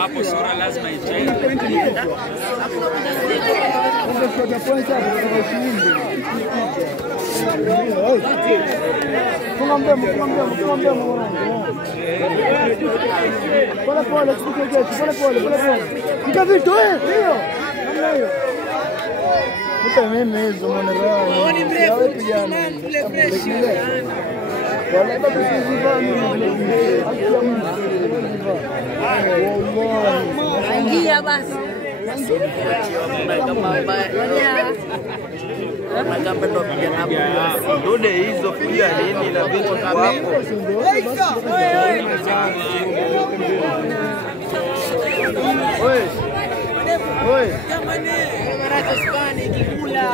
Hapo sura lazima icheze. Funga mdomo. Pole. Kika vitu hiyo. Namna hiyo. Mpe mimi hizo monero. Ni mrefu kijana kule fresh. Wala bado sivani. Ingia basi. Kama ndo kijana hapo. Ndio hizo kuja nini na vitu wako. Oi. Jamani, maraka Spani kikula.